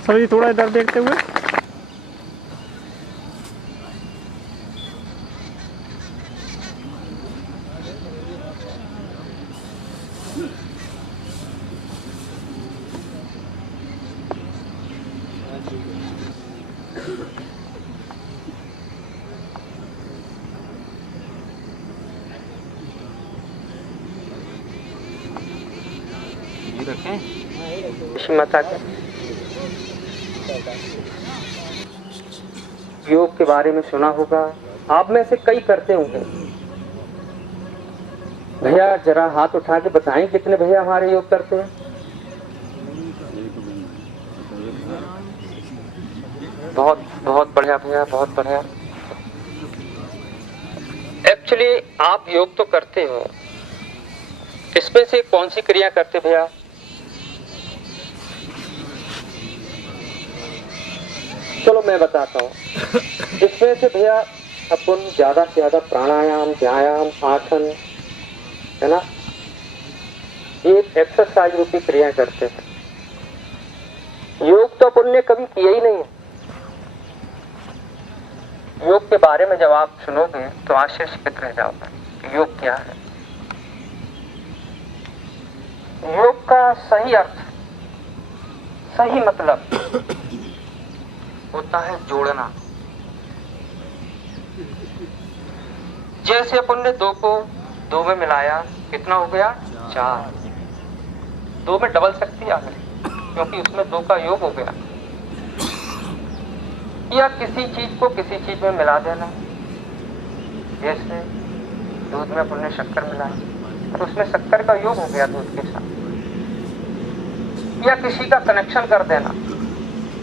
Sir जी थोड़ा इधर देखते हुए। माता के योग के बारे में सुना होगा, आप में से कई करते होंगे। भैया जरा हाथ उठा के बताएं कितने भैया हमारे योग करते हैं। बहुत बहुत बढ़िया भैया, बहुत बढ़िया। एक्चुअली आप योग तो करते हो, इसमें से कौन सी क्रिया करते भैया? चलो मैं बताता हूँ। इसमें से भैया अपन ज्यादा से ज्यादा प्राणायाम, व्यायाम, आसन, है ना, एक एक्सरसाइज रूपी क्रिया करते हैं। योग तो अपन ने कभी किया ही नहीं है। योग के बारे में जब आप सुनोगे तो आश्चर्यचकित रह जाओगे। योग क्या है? योग का सही अर्थ, सही मतलब होता है जोड़ना। जैसे अपन ने दो को दो में मिलाया, कितना हो गया? 4। दो में डबल शक्ति आ गई, क्योंकि उसमें दो का योग हो गया। या किसी चीज को किसी चीज में मिला देना, जैसे दूध में अपन ने शक्कर मिलाई तो उसमें शक्कर का योग हो गया दूध के साथ। या किसी का कनेक्शन कर देना,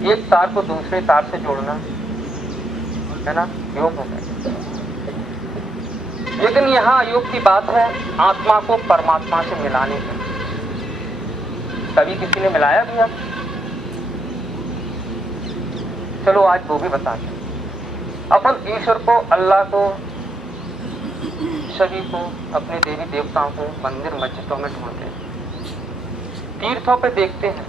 एक तार को दूसरे तार से जोड़ना, है ना, योग हो गया। लेकिन यहाँ योग की बात है आत्मा को परमात्मा से मिलाने की। कभी किसी ने मिलाया भी अब? चलो आज वो भी बताते हैं। अपन ईश्वर को, अल्लाह को, सभी को, अपने देवी देवताओं को मंदिर मस्जिदों में ढूंढते हैं, तीर्थों पे देखते हैं,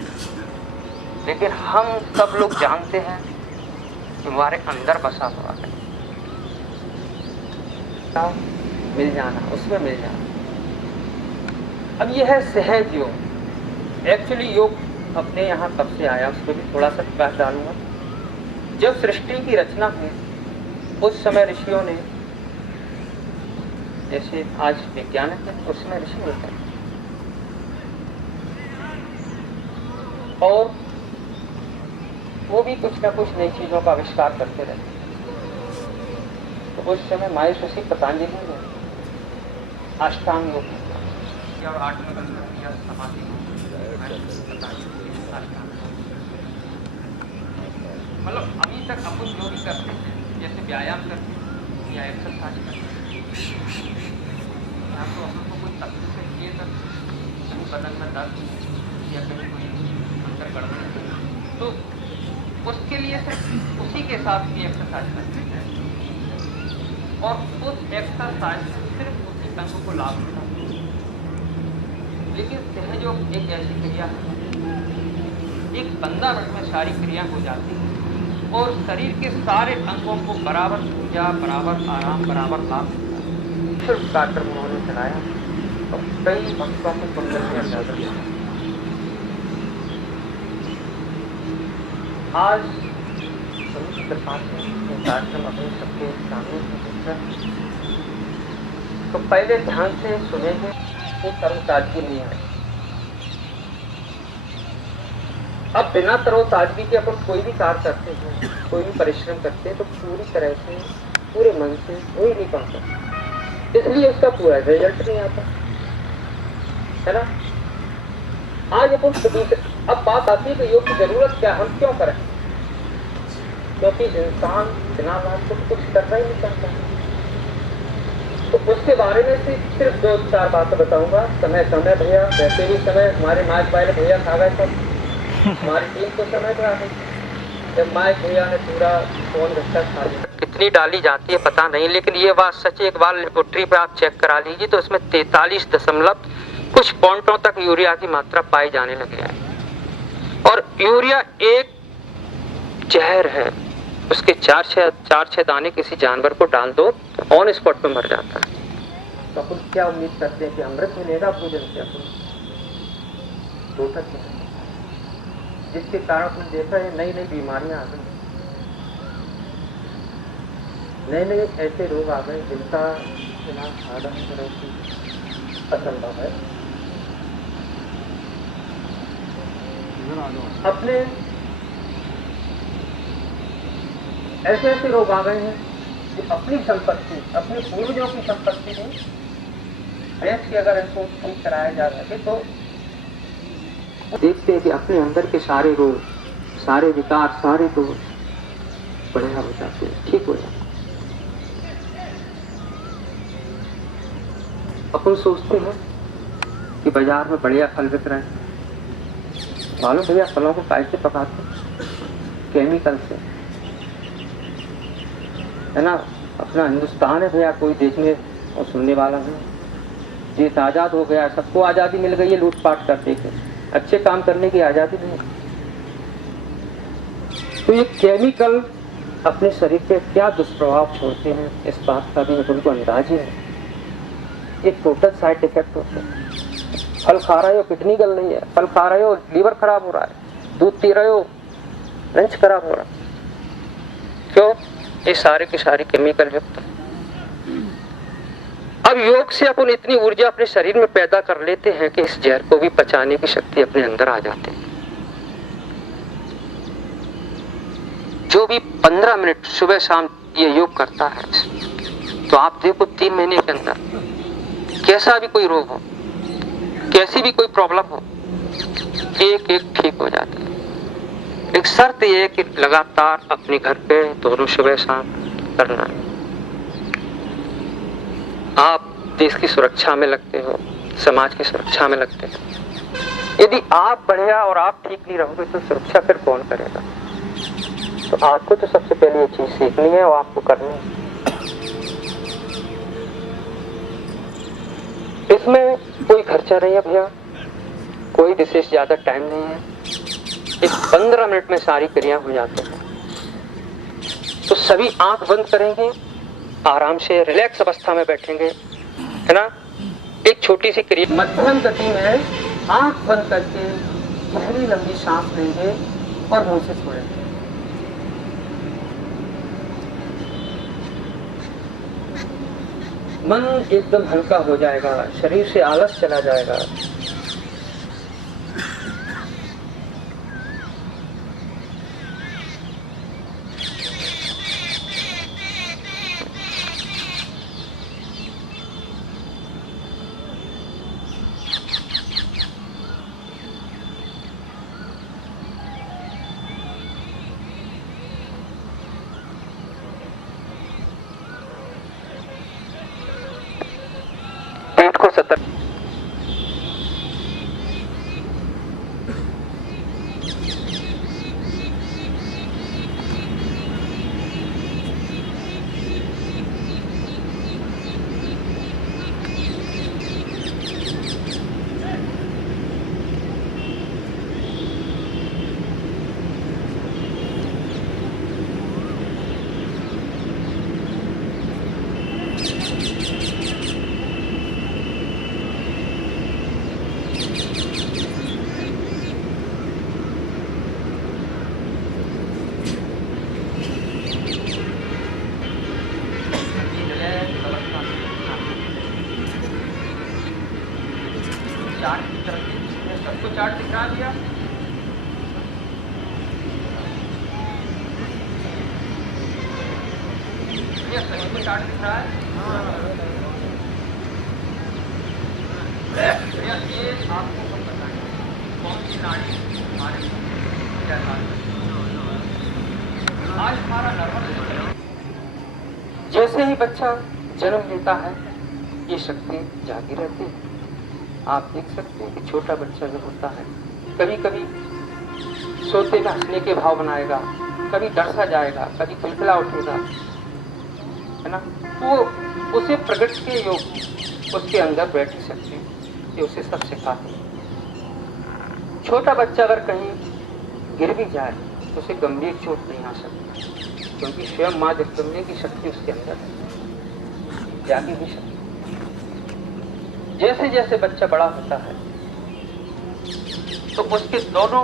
लेकिन हम सब लोग जानते हैं कि हमारे अंदर बसा हुआ है। मिल जाना, उसमें मिल जाना। अब यह है सहज योग। एक्चुअली योग अपने यहाँ कब से आया, उसको भी थोड़ा सा प्रकाश डालूंगा। जब सृष्टि की रचना हुई उस समय ऋषियों ने, जैसे आज वैज्ञानिक है उस समय ऋषि होते हैं, और वो भी कुछ ना कुछ नई चीजों का आविष्कार करते रहते। तो उस समय माहेश ऋषि पतंजलि ने अष्टांग योग और 8 समाधि, मतलब अभी तक अपन जो भी करते हैं, जैसे व्यायाम करते हैं या एक्सरसाइज करते हैं, या तो अपन को कोई तकलीफ है ये कहीं बदन में दर्द या कहीं कोई अंदर गड़बड़, तो उसके लिए सिर्फ उसी के साथ भी एक्सरसाइज करते हैं और उस एक्सरसाइज से सिर्फ उसी अंगों को लाभ मिलता है। लेकिन सहयोग एक ऐसी क्रिया है, एक 15 मिनट में सारी क्रिया हो जाती है और शरीर के सारे अंगों को बराबर ऊर्जा, बराबर आराम, बराबर लाभ मिलता है। सिर्फ कार्यक्रम उन्होंने चलाया और कई भक्तों को पुण्य किया जाता है। आज सभी प्रकार के कार्यक्रम अपने सबके सामने है, तो पहले ध्यान से सुनेंगे तो तरोताजगी नहीं है। अब बिना तरोताजगी के अपन कोई भी कार्य करते हैं, कोई भी परिश्रम करते हैं, तो पूरी तरह से, पूरे मन से हो ही नहीं पाता, इसलिए उसका पूरा रिजल्ट नहीं आता, है ना। आज अपन अब बात आती है कि योग की जरूरत क्या, हम क्यों करें? क्योंकि इंसान बिना लाभ को कुछ करना ही नहीं चाहता। तो उसके बारे में सिर्फ 2-4 बातें बताऊंगा। समय भैया, वैसे भी समय हमारे माइक वाले भैया खा गए, तो हमारी टीम को समय खा गई जब माइक भैया ने पूरा फोन घंटा खा लिया। कितनी डाली जाती है पता नहीं, लेकिन ये बात सच है। एक बार लेबोरेटरी पे आप चेक करा लीजिए तो इसमें 43 दशमलव कुछ कुछ पॉइंटों तक यूरिया की मात्रा पाई जाने लगी है। और यूरिया एक जहर है, उसके 4-6 दाने किसी जानवर को डाल दो तो ऑन स्पॉट पे मर जाता है। तो अपन क्या उम्मीद करते हैं कि अमृत मिलेगा भोजन से? अपन टोटल, जिसके कारण अपन देखा है नई नई बीमारियां आ गई, नए नए ऐसे रोग आ गए जिनका इलाज साधारण तरह से असंभव है। अपने ऐसे ऐसे रोग आ गए हैं जो अपनी संपत्ति, अपने पूर्वजों की संपत्ति में भैंस की अगर इनको ठीक कराया जा सके तो देखते हैं कि अपने अंदर के सारे रोग, सारे विकार, सारे दोष बढ़िया हो जाते हैं, ठीक हो जाते हैं। अपन सोचते हैं कि बाजार में बढ़िया फल बिक रहे हैं, मालूम भैया फलों को कैसे पकाते हैं? केमिकल से, है ना। अपना हिंदुस्तान है भैया, कोई देखने और सुनने वाला नहीं। देश आजाद हो गया, सबको आजादी मिल गई है लूटपाट करने की, अच्छे काम करने की आजादी नहीं। तो ये केमिकल अपने शरीर पे क्या दुष्प्रभाव छोड़ते हैं, इस बात का भी उनको अंदाज है। ये टोटल साइड इफेक्ट होते हैं। फल खा रहे हो किडनी गल रही है, फल खा रहे हो लीवर खराब हो रहा है, दूध पी रहे हो लंच खराब हो रहा है। क्यों? ये सारे के सारे केमिकल युक्त है। अब योग से अपन इतनी ऊर्जा अपने शरीर में पैदा कर लेते हैं कि इस जहर को भी पचाने की शक्ति अपने अंदर आ जाती है। जो भी 15 मिनट सुबह शाम ये योग करता है तो आप देखो 3 महीने के अंदर कैसा भी कोई रोग हो, कैसी भी कोई प्रॉब्लम हो, एक एक ठीक हो जाता है। एक शर्त ये है कि लगातार अपने घर पे दोनों सुबह शाम करना है। आप देश की सुरक्षा में लगते हो, समाज की सुरक्षा में लगते हैं। यदि आप बढ़िया और आप ठीक नहीं रहोगे तो सुरक्षा फिर कौन करेगा? तो आपको तो सबसे पहले ये चीज सीखनी है और आपको करनी है। इसमें कोई खर्चा नहीं है भैया, कोई विशेष ज्यादा टाइम नहीं है। एक 15 मिनट में सारी क्रिया हो जाती है। तो सभी आंख बंद करेंगे, आराम से रिलैक्स अवस्था में बैठेंगे, है ना। एक छोटी सी क्रिया मध्यम गति में आंख बंद करके गहरी लंबी सांस लेंगे और मुंह से छोड़ेंगे। मन एकदम हल्का हो जाएगा, शरीर से आलस चला जाएगा। पेट को सतर्क, चार्ट की तरफ सबको चार्ट दिखा दिया। ये सभी को चार्ट दिख रहा है। ये आपको सब पता है कौन सी नाड़ी हमारे क्या आज हमारा नर्वस। जैसे ही बच्चा जन्म लेता है ये शक्ति जागी रहती है। आप देख सकते हैं कि छोटा बच्चा जो होता है कभी कभी सोते में हंसने के भाव बनाएगा, कभी डर सा जाएगा, कभी खिलखिला उठेगा, है ना। तो उसे प्रकट के योग उसके अंदर बैठी सकती है। शक्ति उसे सब सिखाती है। छोटा बच्चा अगर कहीं गिर भी जाए तो उसे गंभीर चोट नहीं आ सकती, क्योंकि स्वयं माँ जगदम्बा की शक्ति उसके अंदर है, त्यागी भी शक्ति। जैसे जैसे बच्चा बड़ा होता है तो उसके दोनों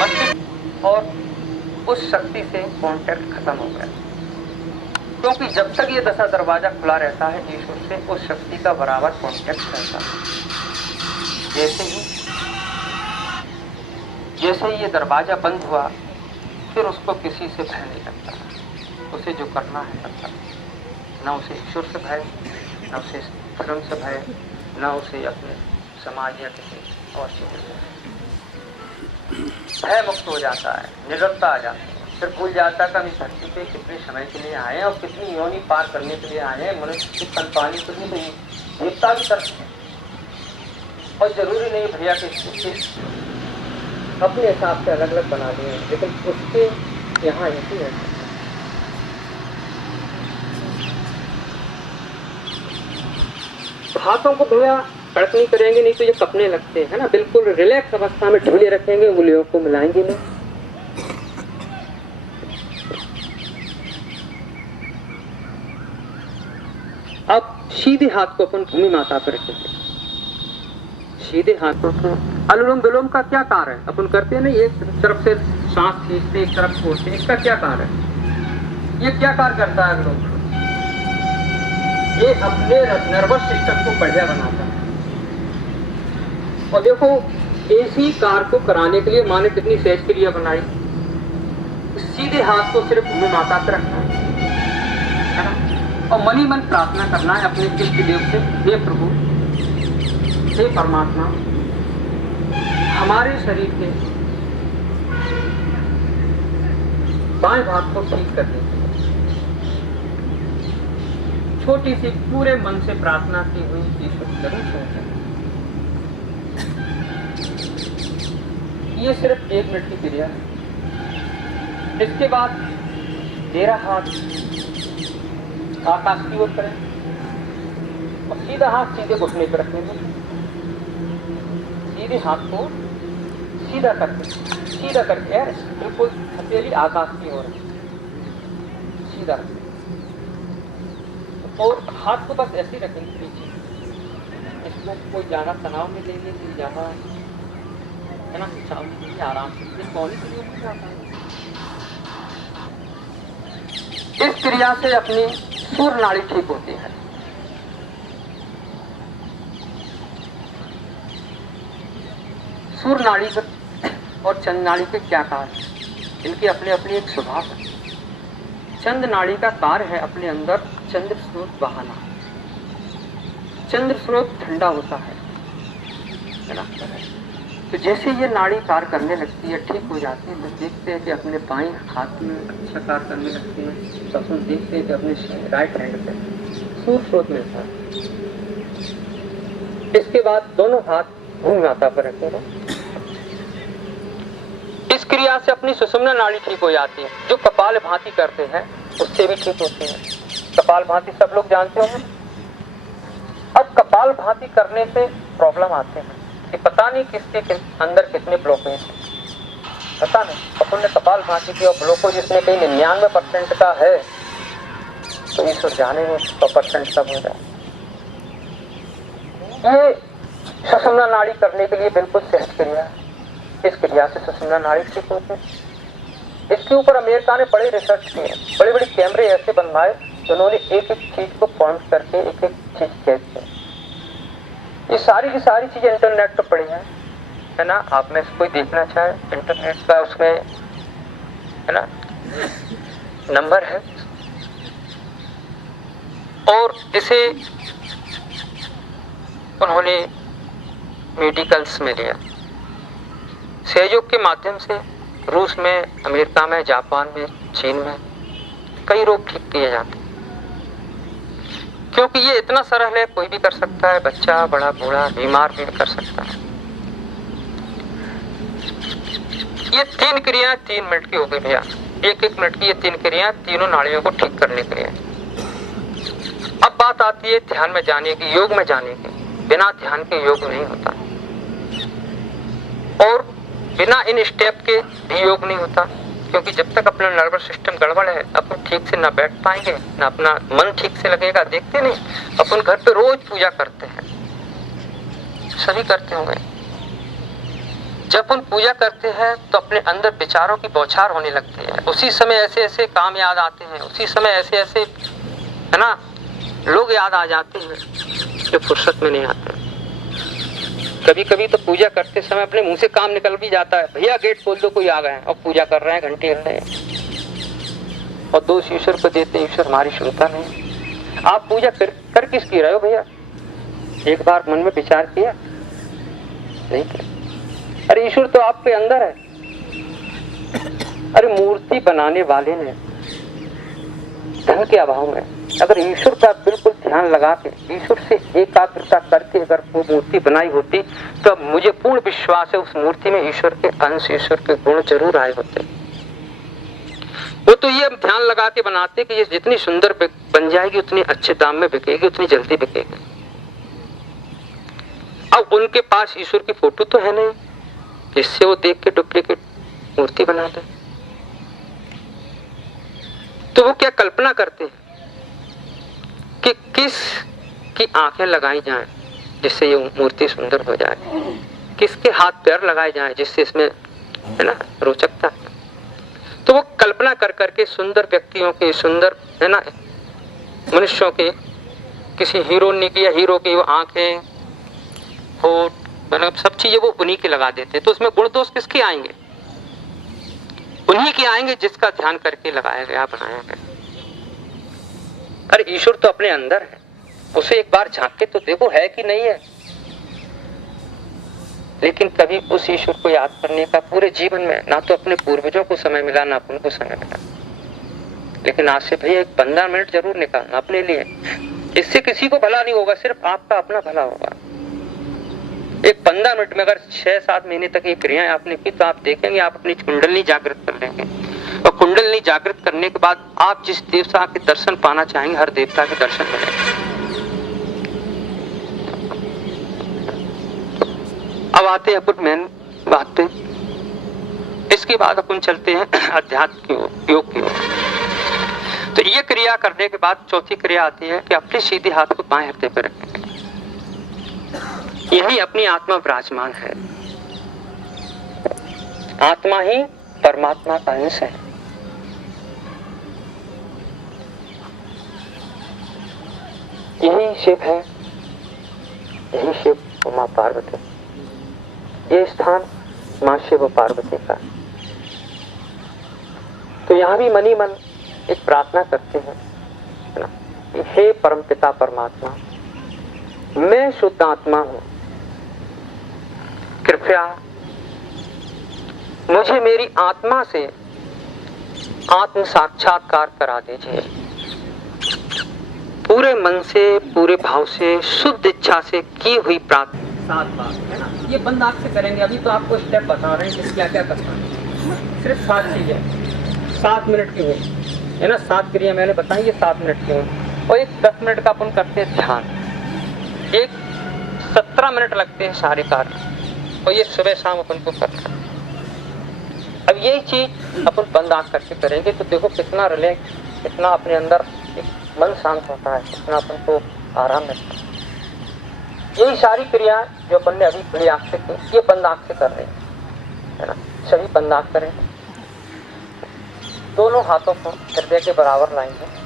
मस्तिष्क और उस शक्ति से कांटेक्ट खत्म हो गया, क्योंकि जब तक ये दशा दरवाजा खुला रहता है ईश्वर से उस शक्ति का बराबर कांटेक्ट रहता है। जैसे ही ये दरवाजा बंद हुआ फिर उसको किसी से भय नहीं लगता, उसे जो करना है करता है। ना उसे ईश्वर से भय, ना उसे धर्म से भय, ना उसे अपने समाज या किसी और चीज से भय मुक्त हो जाता है, निर्भरता आ जाती है। फिर भूल जाता है कि हम इस धरती पे कितने समय के लिए आए हैं और कितनी योनि पार करने के लिए आए हैं। मनुष्य की स्तन पानी के लिए तो देवता भी करते हैं, और जरूरी नहीं भैया कि अपने हिसाब से अलग अलग बना दिए, लेकिन उसके यहाँ यही है। हाथों को भैया कड़कनी करेंगे नहीं तो ये कपने लगते हैं ना, बिल्कुल रिलैक्स अवस्था में ढीले रखेंगे, उंगलियों को मिलाएंगे नहीं। अब सीधे हाथ को अपन भूमि माता पर रखेंगे, सीधे हाथों को। अनुलोम विलोम का क्या कार्य है? अपन करते हैं ना, एक तरफ से सांस खींचते एक तरफ छोड़ते, इसका क्या कार्य है? ये क्या कार्य करता है अनुलोम? ये अपने नर्वस सिस्टम को बढ़िया बनाता है। और देखो इसी कार्य को कराने के लिए माँ ने कितनी सहज क्रिया बनाई। सीधे हाथ को सिर्फ भूमि माता पर रखना है ना, और मन ही मन प्रार्थना करना है अपने इष्ट देव से, हे प्रभु, हे परमात्मा, हमारे शरीर के बाएं भाग को ठीक करने के लिए छोटी सी पूरे मन से प्रार्थना की हुई ईश्वर जरूर सुनते। ये सिर्फ 1 मिनट की क्रिया है। इसके बाद मेरा हाथ आकाश की ओर करें और सीधा हाथ सीधे घुटने पर रखने दें। सीधे हाथ को सीधा करके बिल्कुल हथेली आकाश की ओर सीधा रखें, और हाथ को बस ऐसे रखेंगे पीछे। इसको कोई ज्यादा तनाव में लेंगे, कोई ज्यादा है ना, आराम से कौन सी क्रिया आता है। इस क्रिया से अपनी सूर्य नाड़ी ठीक होती है। सूर्य नाड़ी और चंद्र नाड़ी के क्या कार्य है? इनकी अपने अपनी एक स्वभाव है। चंद्र नाड़ी का कार्य है अपने अंदर चंद्र स्रोत बहाना। चंद्र स्रोत ठंडा होता है ना, तो जैसे ये नाड़ी कार्य करने लगती है, ठीक हो जाती है, तो देखते हैं कि अपने बाएं हाथ में अच्छा कार्य करने लगती है, तो अपन देखते हैं कि अपने राइट हैंड पे सूर्य स्रोत मिलता है। इसके बाद दोनों हाथ भूमि माता पर रखे रहो। इस क्रिया से अपनी सुषुम्ना नाड़ी ठीक हो जाती है। जो कपाल भांति करते हैं उससे भी ठीक होती है। कपाल भांति सब लोग जानते होंगे। अब कपाल भांति करने से प्रॉब्लम आते हैं कि पता नहीं किसके अंदर कितने ब्लॉकेज हैं, पता नहीं। अपन ने कपाल भांति की और ब्लॉकेज जिसमें कहीं 99% का है, तो ईश्वर जाने में 100% कब हो जाए। ये सुषुम्ना नाड़ी करने के लिए बिल्कुल सहज क्रिया है। इस क्रिया से सुषुम्ना नाड़ी ठीक होती है। इसके ऊपर अमेरिका ने बड़े रिसर्च किए, बड़े बड़े कैमरे ऐसे बनवाए जिन्होंने एक एक चीज को पॉइंट करके एक एक चीज कैद किया। ये सारी की सारी चीजें इंटरनेट पर पड़ी है ना। आप में से कोई देखना चाहे इंटरनेट का, उसमें है ना नंबर है, और इसे उन्होंने मेडिकल्स में लिया। सहयोग के माध्यम से रूस में, अमेरिका में, जापान में, चीन में कई रोग ठीक किए जाते हैं, क्योंकि ये इतना सरल है, कोई भी कर सकता है, बच्चा, बड़ा, बूढ़ा, बीमार भी कर सकता है। ये 3 क्रियाएं 3 मिनट की हो गई भैया। 1-1 मिनट की ये 3 क्रियाएं तीनों नाड़ियों को ठीक करने के लिए। अब बात आती है ध्यान में जाने की, योग में जाने की। बिना ध्यान के योग नहीं होता, और बिना इन स्टेप के भी योग नहीं होता, क्योंकि जब तक अपना नर्वस सिस्टम गड़बड़ है अपन ठीक से ना बैठ पाएंगे, ना अपना मन ठीक से लगेगा। देखते नहीं, अपन घर पे रोज पूजा करते हैं, सभी करते होंगे। जब अपन पूजा करते हैं तो अपने अंदर विचारों की बौछार होने लगती है, उसी समय ऐसे ऐसे काम याद आते हैं, उसी समय ऐसे ऐसे है ना लोग याद आ जाते हैं जो फुर्सत में नहीं आते। कभी कभी तो पूजा करते समय अपने मुंह से काम निकल भी जाता है, भैया गेट खोल दो, कोई आ गए और पूजा कर रहे हैं, घंटे हिल रहे हैं, और दोष ईश्वर को देते, ईश्वर हमारी सुनता नहीं। आप पूजा कर किसकी रहे हो भैया? एक बार मन में विचार किया? नहीं किया। अरे ईश्वर तो आपके अंदर है। अरे मूर्ति बनाने वाले ने धन के अभाव में अगर ईश्वर का बिल्कुल ध्यान लगा के ईश्वर से एकाग्रता करके अगर वो मूर्ति बनाई होती तो मुझे पूर्ण विश्वास है उस मूर्ति में ईश्वर के अंश, ईश्वर के गुण जरूर आए होते। वो तो ये ध्यान लगा के बनाते कि ये जितनी सुंदर बन जाएगी उतनी अच्छे दाम में बिकेगी, उतनी जल्दी बिकेगी। अब उनके पास ईश्वर की फोटो तो है नहीं जिससे वो देख के डुप्लीकेट मूर्ति बना दे, तो वो क्या कल्पना करते हैं कि किस की आंखें लगाई जाएं जिससे ये मूर्ति सुंदर हो जाए, किसके हाथ पैर लगाए जाएं जिससे इसमें है ना रोचकता। तो वो कल्पना कर करके सुंदर व्यक्तियों के, सुंदर है ना मनुष्यों के, किसी हीरोइनी की या हीरो की वो आंखें, होठ, मतलब सब चीजें वो उन्हीं के लगा देते हैं। तो उसमें गुण दोष किसके आएंगे? उन्हीं के आएंगे जिसका ध्यान करके लगाया गया, बनाया गया। अरे ईश्वर तो अपने अंदर है, उसे एक बार झांक के तो देखो है कि नहीं है। लेकिन कभी उस ईश्वर को याद करने का पूरे जीवन में ना तो अपने पूर्वजों को समय मिला, ना अपन को समय मिला। लेकिन आज से भैया एक 15 मिनट जरूर निकालना अपने लिए। इससे किसी को भला नहीं होगा, सिर्फ आपका अपना भला होगा। एक 15 मिनट में अगर 6-7 महीने तक ये क्रियाएं आपने की तो आप देखेंगे आप अपनी कुंडली जागृत कर लेंगे, और कुंडली जागृत करने के बाद आप जिस देवता के दर्शन पाना चाहेंगे हर देवता के दर्शन मिलेंगे। अब आते हैं अपन मेन बात पे। इसके बाद अपन चलते हैं अध्यात्म की ओर, योग की ओर। तो ये क्रिया करने के बाद चौथी क्रिया आती है कि अपने सीधे हाथ को बाएं हृदय पर रखेंगे। यही अपनी आत्मा विराजमान है। आत्मा ही परमात्मा का अंश है। यही शिव है, यही शिव मां पार्वती, ये स्थान मां शिव पार्वती का। तो यहां भी मनी मन एक प्रार्थना करते हैं ना, हे परमपिता परमात्मा, मैं शुद्ध आत्मा हूं, कृपया मुझे मेरी आत्मा से आत्म साक्षात्कार करा दीजिए। पूरे मन से, पूरे भाव से, शुद्ध इच्छा से की हुई प्रार्थना 7 बार है ना, ये बंद आंख से करेंगे। अभी तो आपको स्टेप बता रहे हैं कि क्या क्या करना है। सिर्फ 7 चीजें 7 मिनट की हुई है ना, 7 क्रिया मैंने बताई, ये 7 मिनट की हुई। और एक 10 मिनट का अपन करते हैं ध्यान, एक 17 मिनट लगते हैं सारे कार्य, और ये सुबह शाम अपन को करना है। अब यही चीज अपन बंद आंख करके करेंगे तो देखो कितना रिलैक्स, कितना अपने अंदर एक मन शांत होता है, कितना अपन को आराम मिलता है। यही सारी क्रियाएं जो अपन ने अभी खुली आंख से की, ये बंद आंख से कर रहे हैं है ना। सभी बंद आंख करें, दोनों हाथों को हृदय के बराबर लाएंगे।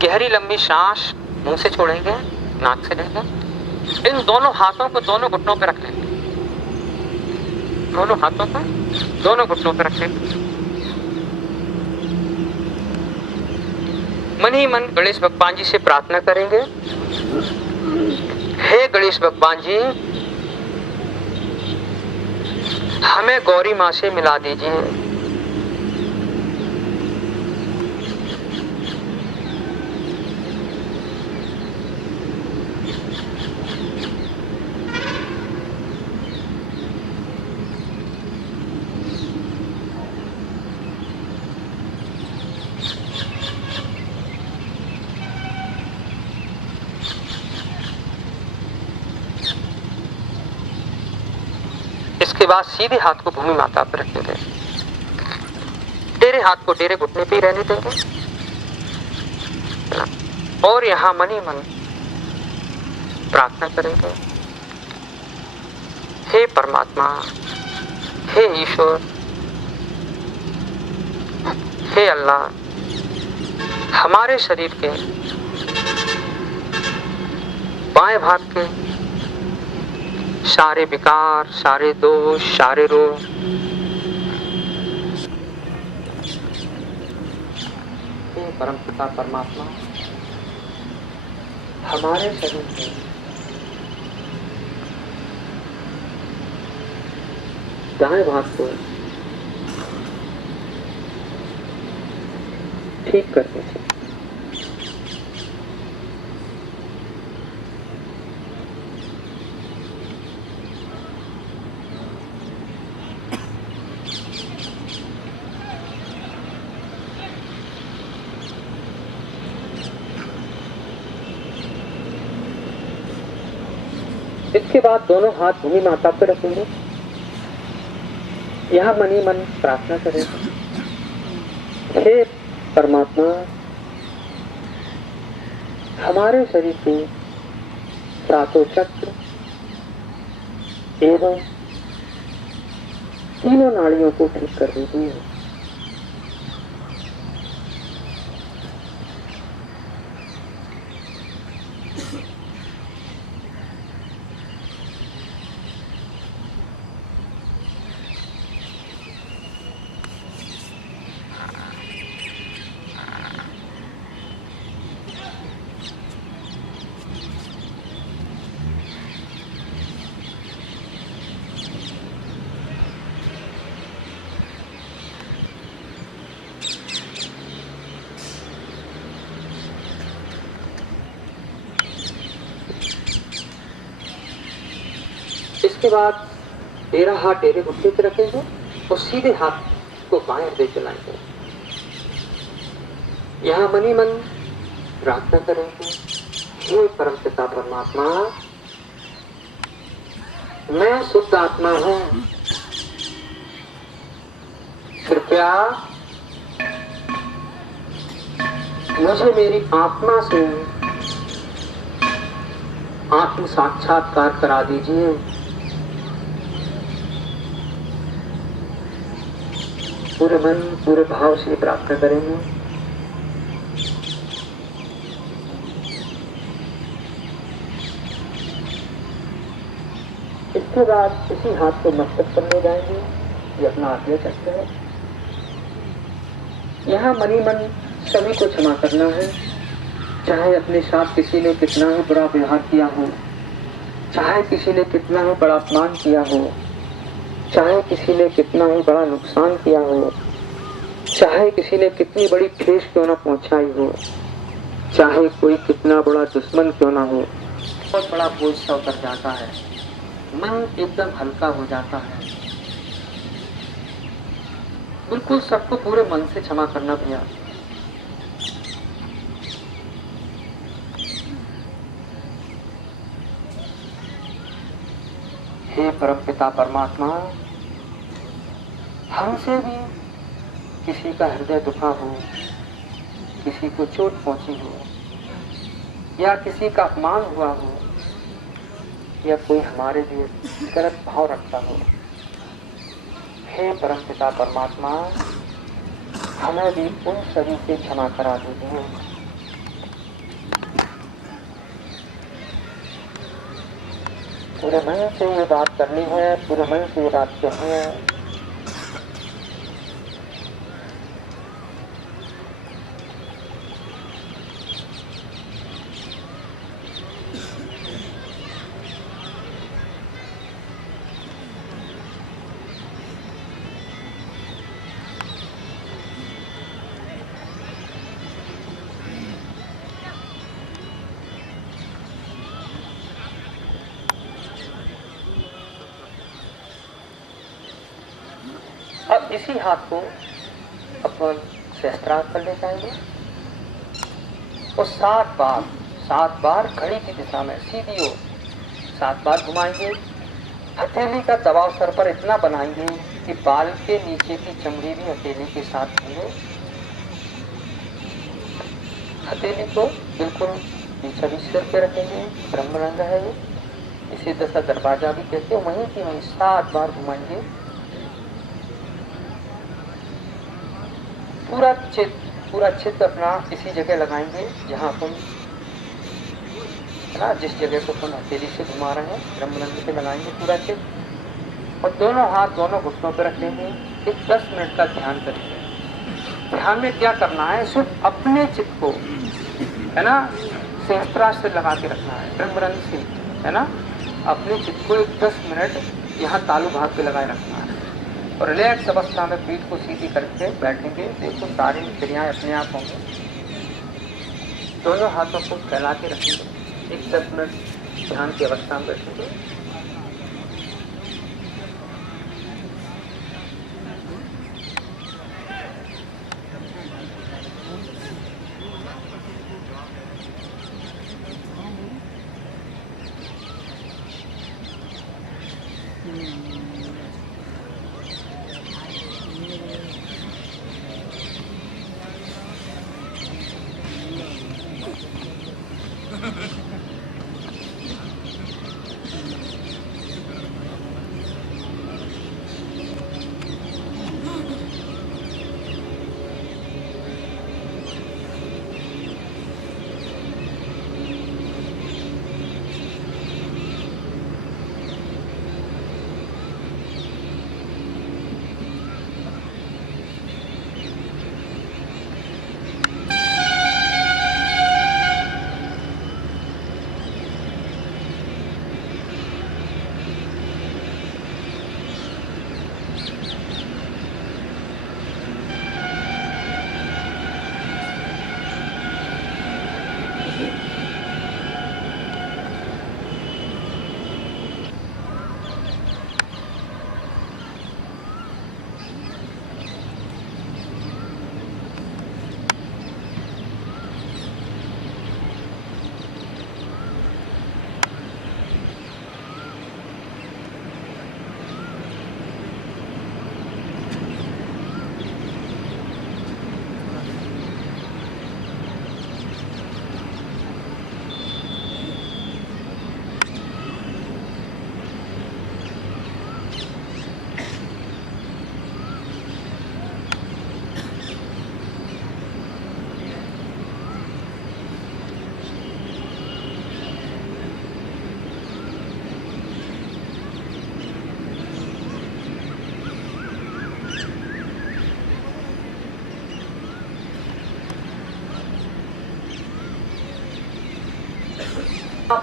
गहरी लंबी सांस मुंह से छोड़ेंगे, नाक से लेंगे। इन दोनों हाथों को दोनों घुटनों पर रख लेंगे, दोनों हाथों को दोनों घुटनों पर रख लेंगे। मन ही मन गणेश भगवान जी से प्रार्थना करेंगे, हे गणेश भगवान जी, हमें गौरी माँ से मिला दीजिए। बाद सीधे हाथ को भूमि माता पर रख देंगे। टेढ़े हाथ को टेढ़े घुटने पे ही रहने देंगे और यहां मन ही मन प्रार्थना करेंगे, हे परमात्मा, हे ईश्वर, हे अल्लाह, हमारे शरीर के बाएं भाग के सारे विकार, सारे दोष, सारे रोग हे परम पिता परमात्मा, हमारे शरीर के दाएं भाग को ठीक कर दीजिए। इसके बाद दोनों हाथ भूमि माता पर रखेंगे। यहां मन ही मन प्रार्थना करेंगे, हे परमात्मा, हमारे शरीर के सातों चक्र एवं तीनों नाड़ियों को ठीक कर दीजिए। इसके बाद तेरा हाथ टेढ़े घुटने पे रखेंगे और सीधे हाथ को बाएं हृदय चलाएंगे। यहां मन ही मन प्रार्थना करेंगे, हे परम पिता परमात्मा, मैं शुद्ध आत्मा हूं, कृपया मुझे मेरी आत्मा से आत्म साक्षात्कार करा दीजिए। पूरे मन पूरे भाव से प्रार्थना करेंगे। इसके बाद इसी हाथ को मस्तक पर ले जाएंगे। ये अपना आज्ञा चक्र है। यहाँ मन ही मन सभी को क्षमा करना है, चाहे अपने साथ किसी ने कितना ही बड़ा व्यवहार किया हो, चाहे किसी ने कितना ही बड़ा अपमान किया हो, चाहे किसी ने कितना ही बड़ा नुकसान किया हो, चाहे किसी ने कितनी बड़ी ठेस क्यों ना पहुंचाई हो, चाहे कोई कितना बड़ा दुश्मन क्यों ना हो, बहुत बड़ा बोझ सा उतर जाता है, मन एकदम हल्का हो जाता है। बिल्कुल सबको पूरे मन से क्षमा करना भैया। हे परम पिता परमात्मा, हमसे भी किसी का हृदय दुखा हो, किसी को चोट पहुंची हो, या किसी का अपमान हुआ हो, या कोई हमारे लिए गलत भाव रखता हो, हे परम पिता परमात्मा, हमें भी उन सभी से क्षमा करा दीजिए। पूरे मन से ये बात करनी है, पूरे मन से ये बात कहनी है। अब इसी हाथ को अपन सहस्त्रार्थ पर ले जाएंगे और 7 बार घड़ी की दिशा में सीधी ओर 7 बार घुमाएंगे। हथेली का दबाव सर पर इतना बनाएंगे कि बाल के नीचे की चमड़ी भी हथेली के साथ मिले। हथेली को बिल्कुल बीचा बीच सिर पे रखेंगे, ब्रह्मरंग है ये, इसी दशा दरवाजा भी कहते हैं। वहीं की वहीं 7 बार घुमाएंगे। पूरा चित्त अपना इसी जगह लगाएंगे जहां अपन है ना, जिस जगह को अपन हथेली से घुमा रहे हैं ब्रह्मरंग पे लगाएंगे पूरा चित्त। और दोनों हाथ दोनों घुटनों पे रख लेंगे। एक 10 मिनट का ध्यान करेंगे। ध्यान में क्या करना है, सिर्फ अपने चित्त को है ना सहस्त्रार से लगा के रखना है ब्रह्मरंग से, है ना। अपने चित्त को एक 10 मिनट यहाँ तालु भाग पे लगाए रखना है और रिलैक्स अवस्था में पीठ को सीधी करके बैठेंगे। देखो सारी क्रियाएं अपने आप होंगी। दोनों हाथों को फैला के रखेंगे, एक 10 मिनट ध्यान की अवस्था में बैठेंगे।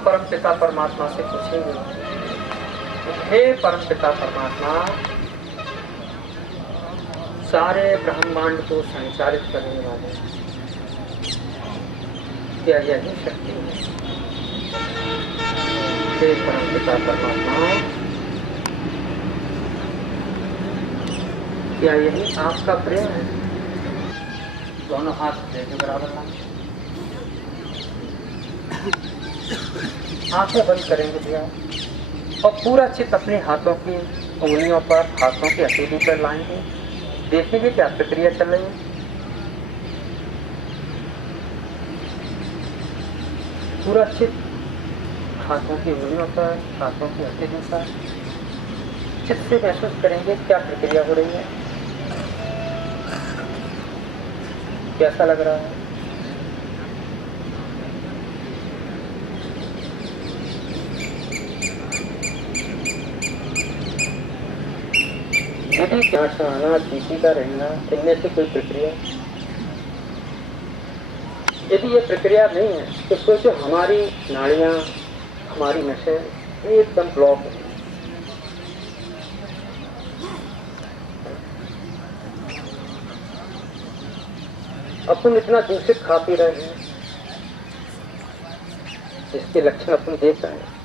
परम पिता परमात्मा से पूछेंगे, हे परम पिता परमात्मा, सारे ब्रह्मांड को संचालित करने वाले, क्या यही शक्ति है? हे परम पिता परमात्मा, क्या यही आपका प्रेम है? दोनों हाथ देखे बराबर लाएं। आंखें बंद करेंगे भैया और पूरा चित्त अपने हाथों की उंगलियों पर, हाथों की हथेली पर लाएंगे। देखेंगे क्या प्रक्रिया चल रही है। पूरा चित्त हाथों की उंगलियों पर, हाथों की हथेली पर चित्त से महसूस करेंगे क्या प्रक्रिया हो रही है, कैसा लग रहा है। यदि सांस आना, चीटी का रहना, इनमें से कोई प्रक्रिया, यदि ये प्रक्रिया नहीं है तो सोचो हमारी नाड़ियां, हमारी नसें एकदम ब्लॉक है। अपन इतना दूषित खा पी रहे हैं जिसके लक्षण अपन देख रहे हैं,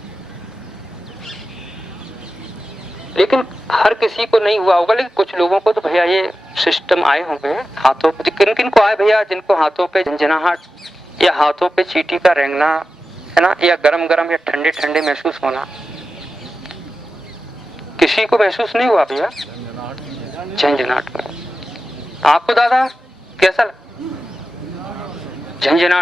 लेकिन हर किसी को नहीं हुआ होगा। लेकिन कुछ लोगों को तो भैया ये सिस्टम आए होंगे हाथों पे। किन किन को आए भैया? जिनको हाथों पे झंझनाहट या हाथों पे चींटी का रेंगना है ना, या गरम गरम या ठंडे ठंडे महसूस होना, किसी को महसूस नहीं हुआ भैया? झंझनाहट में। आपको दादा कैसा लगा? झंझनाहट